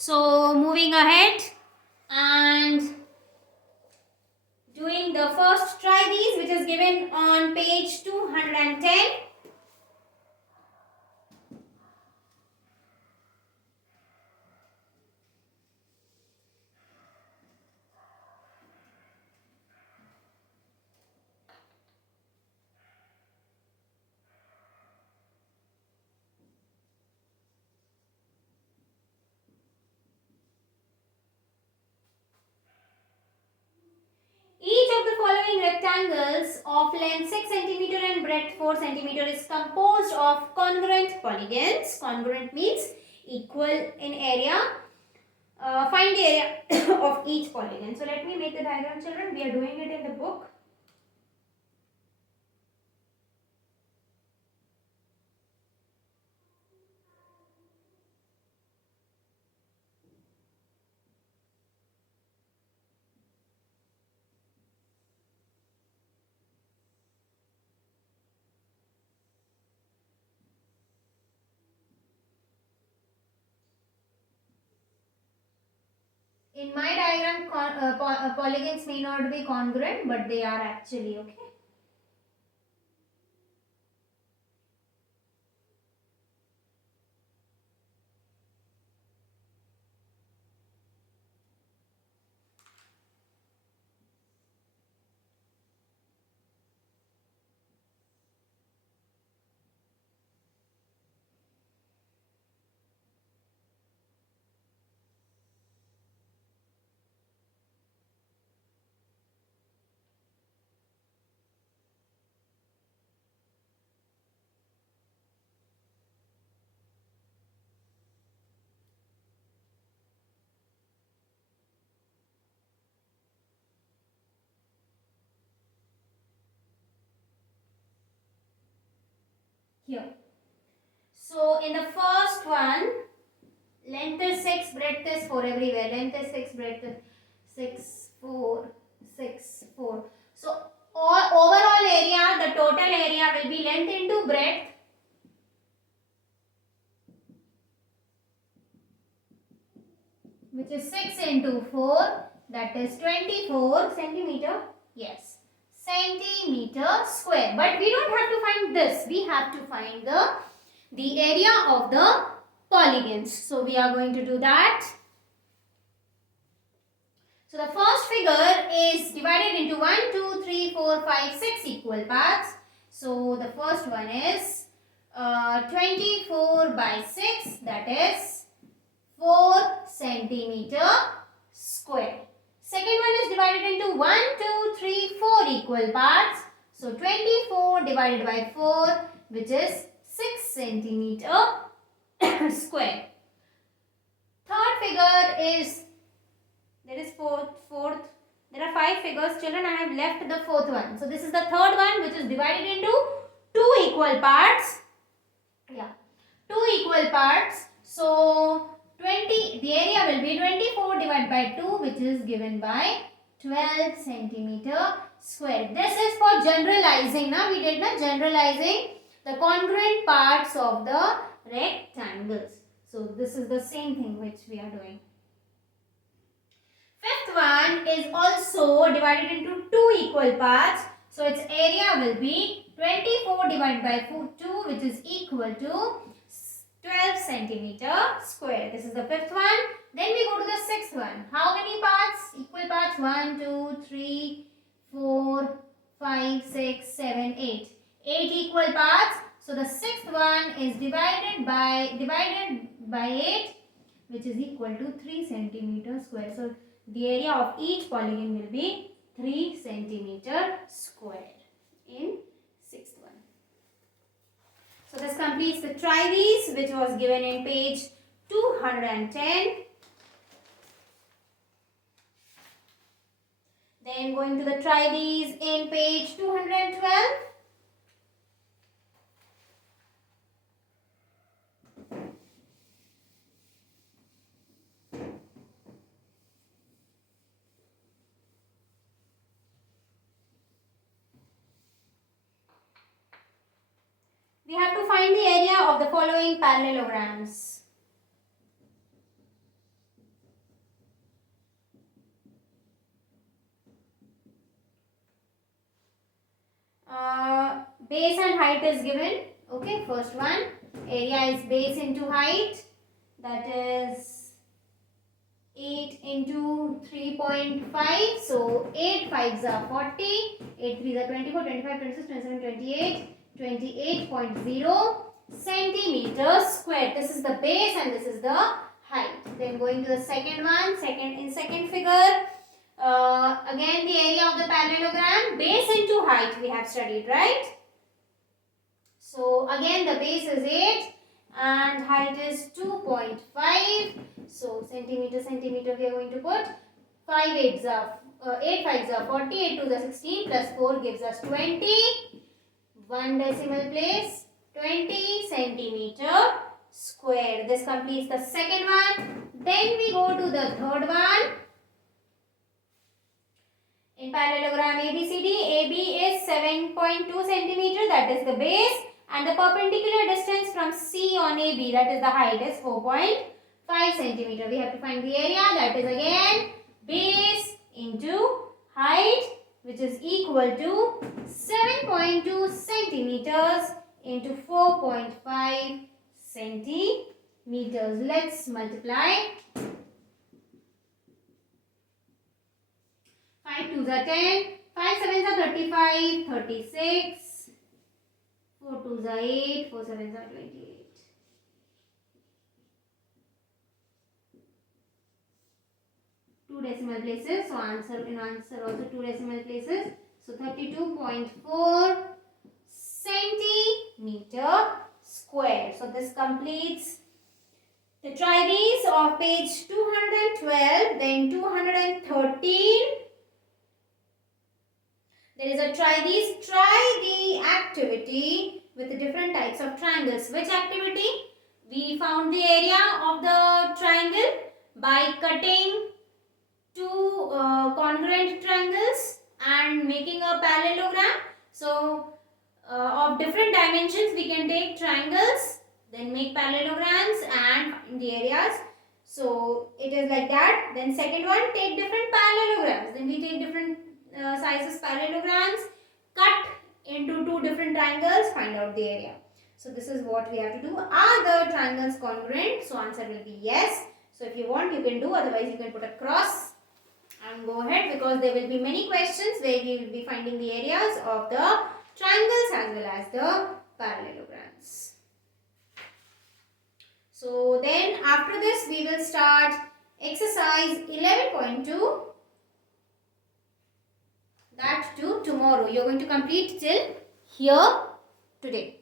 So moving ahead and doing the first try these, which is given on page 210. Each of the following rectangles of length 6 cm and breadth 4 cm is composed of congruent polygons. Congruent means equal in area. Find the area of each polygon. So let me make the diagram, children. We are doing it in the book. In my diagram, polygons may not be congruent, but they are actually, okay. Here. So in the first one, length is 6, breadth is 4 everywhere. Length is 6, breadth is 6, 4, 6, 4. So overall area, the total area will be length into breadth. Which is 6 into 4, that is 24 centimeter. Yes, centimeter square. But we don't have to find this. We have to find the area of the polygons. So we are going to do that. So the first figure is divided into 1, 2, 3, 4, 5, 6 equal parts. So the first one is 24 by 6, that is 4 centimeter square. Second one is divided into 1, 2, 3, 4 equal parts. So 24 divided by 4, which is 6 centimeter square. Third figure is, there is fourth. There are 5 figures, children. I have left the fourth one. So this is the third one, which is divided into 2 equal parts. Yeah, 2 equal parts. So the area will be 24 divided by 2, which is given by 12 centimeter square. This is for generalizing. Now we did not generalizing the congruent parts of the rectangles. So this is the same thing which we are doing. Fifth one is also divided into 2 equal parts. So its area will be 24 divided by 2, which is equal to 12 centimeter square. This is the fifth one. Then we go to the sixth one. How many parts? Equal parts 1, 2, 3, 4, 5, 6, 7, 8. 8 equal parts. So the sixth one is divided by 8, which is equal to 3 centimeter square. So the area of each polygon will be 3 centimeter square in sixth one. So this completes the try these, which was given in page 210. Then going to the try these in page 212. We have to find the area of the following parallelograms. Base and height is given. Okay, first one, area is base into height, that is 8 into 3.5, so 8 5s are 40, 8 3s are 24, 25, 26, 27, 28, 28.0 centimeters square. This is the base and this is the height. Then going to the second one, second figure, again the area of the parallelogram, base into height we have studied, right? So again the base is 8 and height is 2.5. So centimeter we are going to put 5 8s are 8 5s are 40, 8 2s are 16, plus 4 gives us 20. 1 decimal place, 20 centimeter square. This completes the second one. Then we go to the third one. In parallelogram ABCD, AB is 7.2 centimeter, that is the base, and the perpendicular distance from C on AB, that is the height, is 4.5 centimeter. We have to find the area, that is again base into height, which is equal to 7.2 centimeters into 4.5 centimeters. Let's multiply. 5 2s are 10, 5 7s are 35, 36, 4 2s are 8, 4 7s are 28. Two decimal places, so answer also 2 decimal places. So 32.4 centimeter square. So this completes the try these of page 212, then 213. There is a try the activity with the different types of triangles. Which activity? We found the area of the triangle by cutting two congruent triangles and making a parallelogram. So of different dimensions we can take triangles, then make parallelograms and find the areas. So it is like that. Then second one, take different parallelograms. Then we take different sizes parallelograms, cut into two different triangles, find out the area. So this is what we have to do. Are the triangles congruent? So answer will be yes. So if you want you can do, otherwise you can put a cross and go ahead, because there will be many questions where we will be finding the areas of the triangles as well as the parallelograms. So then after this we will start exercise 11.2. That too tomorrow. You are going to complete till here today.